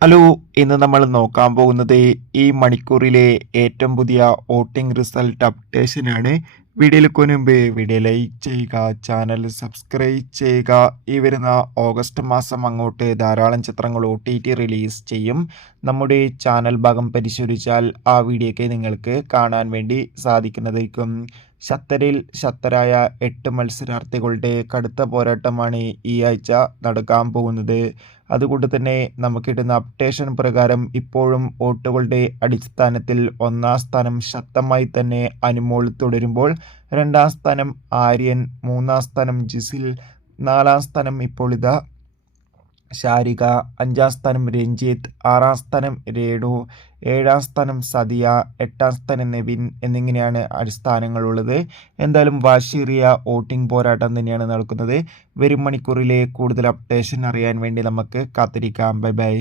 Hello, ഇന്ന് നമ്മൾ നോക്കാൻ പോകുന്നത് ഈ മണിക്കൂറിലെ ഏറ്റവും പുതിയ വോട്ടിംഗ് റിസൾട്ട് അപ്ഡേഷനാണ്. വീഡിയോയിലേക്ക് മുൻപ് വീഡിയോ ലൈക്ക് ചെയ്യുക, ചാനൽ സബ്സ്ക്രൈബ് ചെയ്യുക. ഈ വരുന്ന ഓഗസ്റ്റ് മാസം അങ്ങോട്ട് ധാരാളം ചിത്രങ്ങൾ OTT റിലീസ് ചെയ്യും. നമ്മുടെ ചാനൽ ഭാഗം പരിശോധിച്ചാൽ ആ വീഡിയോയ്ക്ക് നിങ്ങൾക്ക് കാണാൻ വേണ്ടി സാധിക്കുന്നതായിരിക്കും. ഖത്തറിൽ ശക്തരായ 8 മത്സരാർത്ഥികളുടെ കടുത്ത പോരാട്ടമാണ് ഈ ആഴ്ച നടക്കാൻ പോകുന്നത്. അതുകൊണ്ട് തന്നെ നമുക്കിടുന്ന അപ്ഡേഷൻ പ്രകാരം ഇപ്പോഴും വോട്ടുകളുടെ അടിസ്ഥാനത്തിൽ ഒന്നാം സ്ഥാനം ശക്തമായി തന്നെ അനുമോൾ തുടരുമ്പോൾ, രണ്ടാം സ്ഥാനം ആര്യൻ, മൂന്നാം സ്ഥാനം ജിസിൽ, നാലാം സ്ഥാനം ഇപ്പോൾ ഇതാ ശാരിക, അഞ്ചാം സ്ഥാനം രഞ്ജിത്ത്, ആറാം സ്ഥാനം രേണു, ഏഴാം സ്ഥാനം സതിയ, എട്ടാം സ്ഥാനം നെവിൻ എന്നിങ്ങനെയാണ് അടിസ്ഥാനങ്ങളുള്ളത്. എന്തായാലും വാശിയേറിയ വോട്ടിംഗ് പോരാട്ടം തന്നെയാണ് നടക്കുന്നത്. വരും മണിക്കൂറിലെ കൂടുതൽ അപ്ഡേഷൻ അറിയാൻ വേണ്ടി നമുക്ക് കാത്തിരിക്കാം. Bye bye.